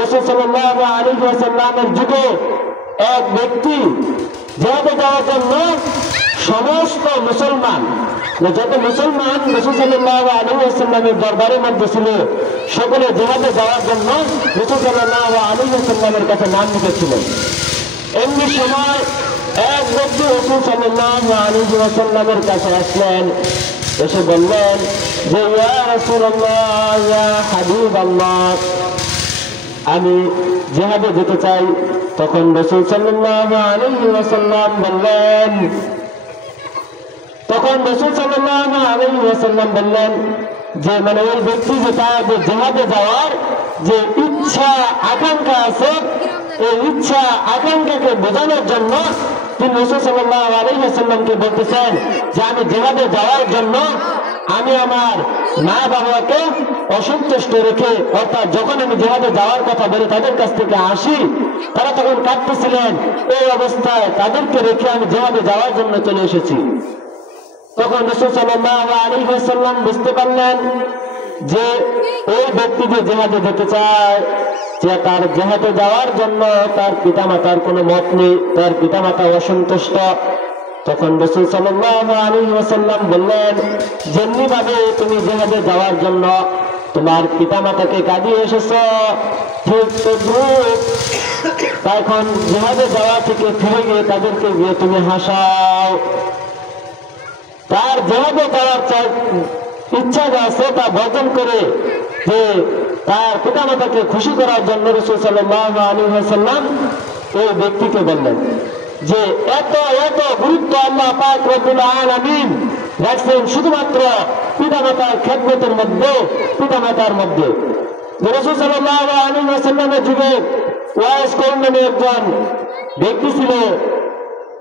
রাসূল সাল্লাল্লাহু আলাইহি ওয়াসাল্লামের যুগে এক ব্যক্তি জিহাদে যাওয়ার জন্য সমস্ত মুসলমান, যত মুসলমান রাসূল সাল্লাল্লাহু আলাইহি ওয়াসাল্লামের দরবারের মধ্যে ছিল, সকলে জিহাদে যাওয়ার জন্য রাসূল সাল্লাল্লাহু আলাইহি ওয়াসাল্লামের কাছে নাম লিখেছিলেন। এমনি সময় এক ব্যক্তি রাসূল সাল্লাল্লাহু আলাইহি ওয়াসাল্লামের কাছে আসলেন, এসে বললেন যে ইয়া রাসূলুল্লাহ, ইয়া হাবিবাল্লাহ, আমি জিহাদে যেতে চাই। তখন রাসূল সাল্লাল্লাহু আলাইহি ওয়াসাল্লাম বললেন যে মানে ওই ব্যক্তি যে তার যে জিহাদে যাওয়ার যে ইচ্ছা আকাঙ্ক্ষা আছে, এই ইচ্ছা আকাঙ্ক্ষাকে বোঝানোর জন্য তিনি রাসূল সাল্লাল্লাহু আলাইহি ওয়াসাল্লামকে বলতেছেন যে আমি জিহাদে যাওয়ার জন্য আমি আমার মা বাবাকে অসন্তুষ্ট রেখে, অর্থাৎ যখন আমি জিহাদে যাওয়ার কথা বলে তাদের কাছ থেকে আসি, তারা তখন কাঁদতেছিলেন, এই অবস্থায় তাদেরকে রেখে আমি জিহাদে যাওয়ার জন্য চলে এসেছি। তখন রাসূল সাল্লাল্লাহু আলাইহি ওয়াসাল্লাম বুঝতে পারলেন যে ওই ব্যক্তি যে জিহাদে যেতে চায়, যে তার জিহাদে যাওয়ার জন্য তার পিতামাতার কোনো মত নেই, তার পিতামাতা অসন্তুষ্ট। তখন রাসূল সাল্লাল্লাহু আলাইহি ওয়াসাল্লাম বললেন, যেমনি ভাবে তুমি জিহাদে যাওয়ার জন্য তোমার পিতামাতাকে কাঁদিয়ে এসেছো, ঠিক তদ্রুপ এখন জিহাদে যাওয়া থেকে ফিরে গিয়ে তাদেরকে গিয়ে তুমি হাসাও। তার জিহাদে যাওয়ার ইচ্ছা যা আছে তা বর্জন করে যে তার পিতামাতাকে খুশি করার জন্য রাসূল সাল্লাল্লাহু আলাইহি ওয়াসাল্লাম ওই ব্যক্তিকে বললেন যে এত এত গুরুত্ব আল্লাহ পাক রব্বুল আলামিন রাখছেন শুধুমাত্র পিতামাতার খেদমতের মধ্যে, পিতামাতার মধ্যে। রাসূল সাল্লাল্লাহু আলাইহি ওয়াসাল্লামের যুগে ওয়াইস করুন নামে একজন ব্যক্তি ছিল,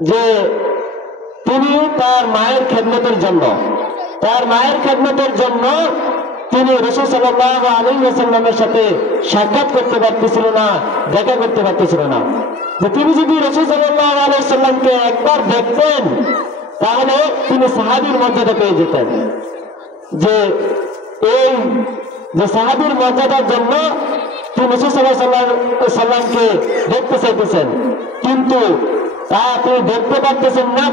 যে তিনি তার মায়ের খেদমতের জন্য তিনি রাসূল সাল্লাল্লাহু আলাইহি ওয়াসাল্লামের সাথে সাক্ষাৎ করতে পারতেছিল না, দেখা করতে পারতেছিল না। যে তিনি যদি রাসূল সাল্লাল্লাহু আলাইহি ওয়াসাল্লামকে একবার দেখতেন তাহলে তিনি সাহাবীর মর্যাদা পেয়ে যেতেন। যে এই যে সাহাবীর মর্যাদার জন্য তিনি রাসূল সাল্লাল্লাহু আলাইহি ওয়াসাল্লামকে দেখতে চাইতেছেন, কিন্তু তা তিনি দেখতে পারতেছেন না,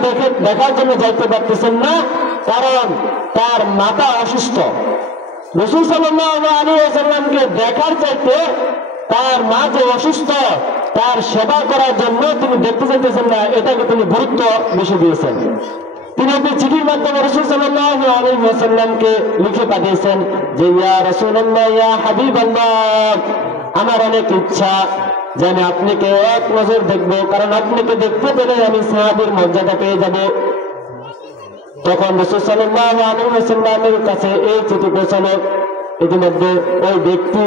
দেখার জন্য যাইতে পারতেছেন না, কারণ তার মাতা অসুস্থ। রাসূল সাল্লাল্লাহু আলাইহি ওয়াসাল্লামকে দেখার চাইতে তার মা যে অসুস্থ, তার সেবা করার জন্য তিনি দেখতে চাইতেছেন না, এটাকে তিনি গুরুত্ব বেশি দিয়েছেন। তিনি একটি চিঠির মাধ্যমে রাসূল সাল্লাল্লাহু আলাইহি ওয়াসাল্লামকে লিখে পাঠিয়েছেন যে ইয়া রাসূলুল্লাহ, ইয়া হাবিবাল্লাহ, আমার অনেক ইচ্ছা যে আমি আপনাকে এক নজর দেখবো, কারণ আপনাকে দেখতে পেলে আমি সাহাবীর মর্যাদা পেয়ে যাব। তখন রাসূল সাল্লাল্লাহু আলাইহি ওয়াসাল্লামের কাছে এই চিঠি পৌঁছালো। ইতিমধ্যে ওই ব্যক্তি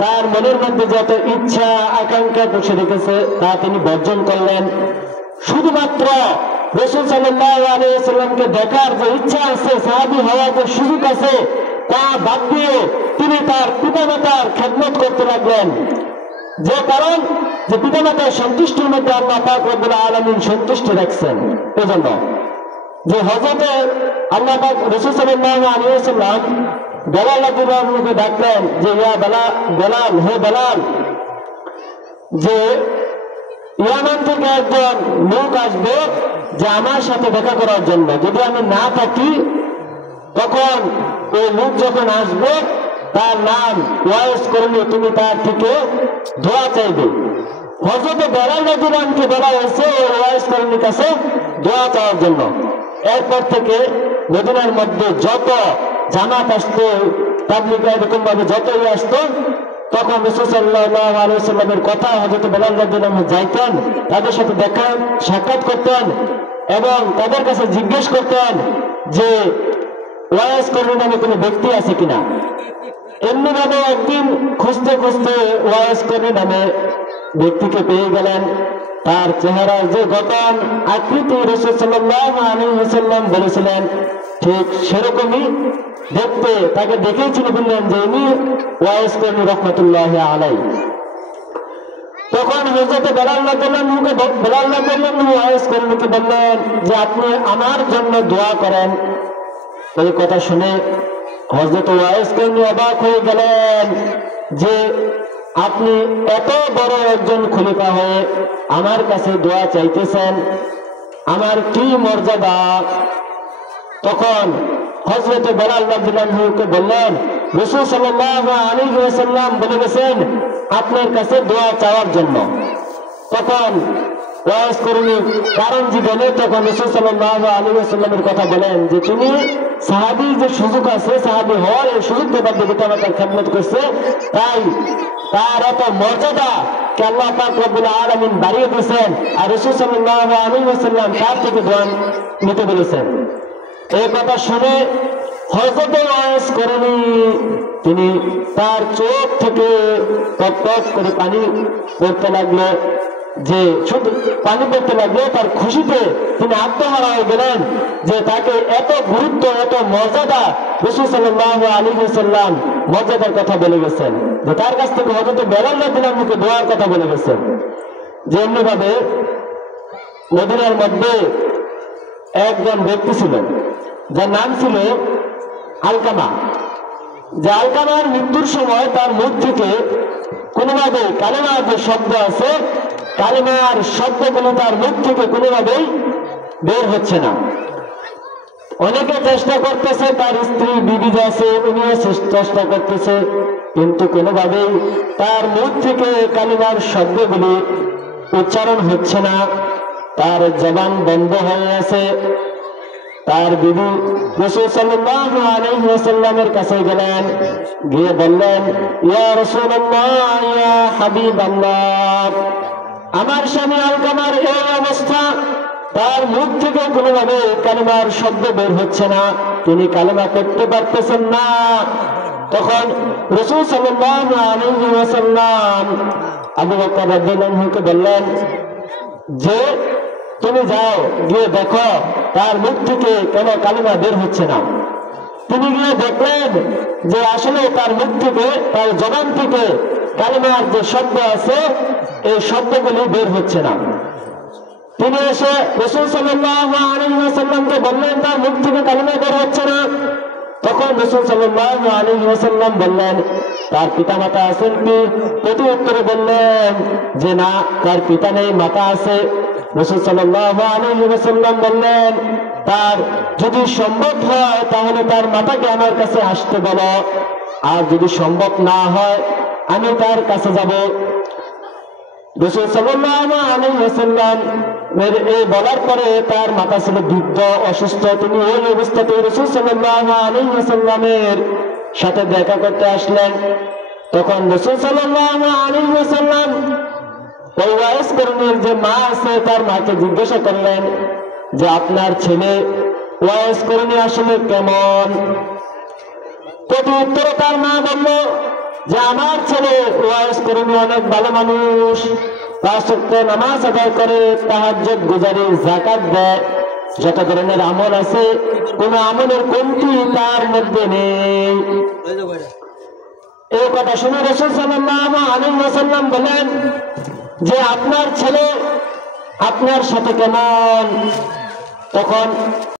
তার মনের মধ্যে যত ইচ্ছা আকাঙ্ক্ষা বসে রেখেছে তা তিনি বর্জন করলেন। শুধুমাত্র রাসূল সাল্লাল্লাহু আলাইহি ওয়াসাল্লামকে দেখার যে ইচ্ছা আছে, সাহাবী হওয়ার যে সুযোগ আছে, তা বাদ দিয়ে তিনি তার পিতামাতার খেদমত করতে লাগলেন। যে কারণ যে পিতামাতার সন্তুষ্টির মধ্যে আল্লাহ পাক রব্বুল আলামিন সন্তুষ্টি রাখছেন। এজন্য যে হযরতে আল্লাহ পাক রাসূল সাল্লাল্লাহু আলাইহি ওয়াসাল্লাম বেলাল রাদিয়াল্লাহু আনহুকে ডাকলেন যে ইয়া বেলাল, হে বেলাল, যে ইয়ামান থেকে একজন লোক আসবে যে আমার সাথে দেখা করার জন্য, যদি আমি না থাকি তখন ওই লোক যখন আসবে তার নাম ওয়াইস করলে তুমি তার থেকে দোয়া চাইবে। হযরতে বেলাল রাদিয়াল্লাহু আনহুকে বলা হয়েছে ওই ওয়াইস করলের কাছে দোয়া চাওয়ার জন্য। এরপর থেকে মদিনার মধ্যে যত জামাত আসতো, তাবলীগ এরকম ভাবে যতই আসতো, তখন রাসূল সাল্লাল্লাহু আলাইহি ওয়াসাল্লামের কথা হযরত বেলাল রাদিয়াল্লাহু আনহু যাইতেন, তাদের সাথে দেখা সাক্ষাৎ করতেন এবং তাদের কাছে জিজ্ঞেস করতেন যে ওয়াইস করলি নামে কোনো ব্যক্তি আছে কিনা। এমনি ভাবে একদিন খুঁজতে খুঁজতে ওয়াইস করলি নামে ব্যক্তিকে পেয়ে গেলেন। তার চেহারার যে গঠন আকৃতি রাসূল সাল্লাল্লাহু আলাইহি ওয়াসাল্লাম বলেছিলেন, ঠিক সেরকমই দেখতে, তাকে দেখেই চিনে ফেললেন যে ইনি ওয়াইস করনি রাহমাতুল্লাহি আলাইহি। তখন হযরত বেলাল রাদিয়াল্লাহু আনহু ওয়াইস করনিকে বললেন যে আপনি আমার জন্য দোয়া করেন। এই কথা শুনে হযরত ওয়াইস করনি অবাক হয়ে গেলেন যে আপনি এত বড় একজন খলিফা হয়ে আমার কাছে দোয়া চাইতেছেন, আমার কি মর্যাদা? তখন হযরত বেলাল রাদিয়াল্লাহু আনহুকে বললেন, রাসূল সাল্লাল্লাহু আলাইহি ওয়াসাল্লাম বলে গেছেন আপনার কাছে দোয়া চাওয়ার জন্য। তখন ওয়াইস করেনি কারণ জীবনে তখন রাসূল সাল্লাল্লাহু আলাইহি ওয়াসাল্লামের কথা বলেন যে তুমি সাহাবী যে সুযোগ আছে, সাহাবী হওয়ার এই সুযোগ দেবার দিকে তার খেদমত করছে, তাই তার এত মর্যাদা কে আল্লাহ পাক রব্বুল আলামিন বাড়িয়ে দিয়েছেন, আর রাসূল সাল্লাল্লাহু আলাইহি ওয়াসাল্লাম তার থেকে দোয়া নিতে বলেছেন। এই কথা শুনে হযরত ওয়াইস করেনি তিনি তার চোখ থেকে টপ টপ করে পানি পড়তে লাগলো, যে শুধু পানি পড়তে লাগলো, তার খুশিতে তিনি আত্মহারা হয়ে গেলেন যে তাকে এত গুরুত্ব এত মর্যাদা রাসূল সাল্লাল্লাহু আলাইহি ওয়াসাল্লাম মর্যাদার কথা বলে গেছেন, যে তার কাছ থেকে হযরত বেলাল রাদিয়াল্লাহু আনহুকে দোয়ার কথা বলে গেছেন। যে এমনিভাবে মদিনার মধ্যে একজন ব্যক্তি ছিল যার নাম ছিল আলকামা। যে আলকামার মৃত্যুর সময় তার মুখ থেকে কোনোভাবে কালেমার যে শব্দ আছে, কালেমার শব্দগুলো তার মুখ থেকে কোনোভাবেই বের হচ্ছে না। অনেকে চেষ্টা করতেছে, তার স্ত্রী বিবি আছে উনিও চেষ্টা করতেছে, কিন্তু কোনোভাবেই তার মুখ থেকে কালেমার শব্দগুলি উচ্চারণ হচ্ছে না, তার জবান বন্ধ হয়ে আছে। তার বিবি রাসূল সাল্লাল্লাহু আলাইহি ওয়াসাল্লামের কাছে গেলেন, গিয়ে বললেন, ইয়া রাসূলুল্লাহ ইয়া হাবিবাল্লাহ, আমার স্বামী আলকামার এই অবস্থা, তার মুখ থেকে কোনোভাবে কালেমার শব্দ বের হচ্ছে না, তিনি কালেমা করতে পারতেছেন না। তখন রাসূল সাল্লাল্লাহু আলাইহি ওয়াসাল্লাম আবু বকর রাদিয়াল্লাহু আনহুকে বললেন যে তুমি যাও গিয়ে দেখো তার মুখ থেকে কেন কালেমা বের হচ্ছে না। তিনি গিয়ে দেখলেন যে আসলে তার মুখ থেকে, তার জবান থেকে কালেমার যে শব্দ আছে এই শব্দগুলি বের হচ্ছে না। তিনি এসে রাসূল সাল্লাল্লাহু আলাইহি ওয়াসাল্লামকে বললেন তার মুখ থেকে কালেমা বের হচ্ছে না। তখন রাসূল সাল্লাল্লাহু আলাইহি ওয়াসাল্লাম বললেন তার পিতা মাতা আছেন কি? প্রতি উত্তরে বললেন যে না, তার পিতা নেই, মাতা আছে। রাসূল সাল্লাল্লাহু আলাইহি ওয়াসাল্লাম বললেন তার যদি সম্ভব হয় তাহলে তার মাতাকে আমার কাছে আসতে বলো, আর যদি সম্ভব না হয় আমি তার কাছে যাব। রাসূল সাল্লাল্লাহু আলাইহি ওয়াসাল্লাম এই বলার পরে তার মাতা ছিল বৃদ্ধ, অসুস্থ। তিনি ওই অবস্থাতে রাসূল সাল্লাল্লাহু আলাইহি ওয়াসাল্লামের সাথে দেখা করতে আসলেন। তখন রাসূল সাল্লাল্লাহু আলাইহি ওয়াসাল্লাম ওই ওয়াইস করণীর যে মা আছে তার মাকে জিজ্ঞাসা করলেন যে আপনার ছেলে ওয়াইস করণী আসলে কেমন? প্রতি উত্তরে তার মা বলল যে আমার ছেলে ওয়াইস করণী অনেক ভালো মানুষ, 5 ওয়াক্ত নামাজ আদায় করে, তাহাজ্জুদ গুজারি, যাকাত দেয়, যত ধরনের আমল আছে কোন আমলের কমতি তার মধ্যে নেই। এই কথা শুনে রাসূল সাল্লাল্লাহু আলাইহি ওয়াসাল্লাম বলেন যে আপনার ছেলে আপনার সাথে কেমন? তখন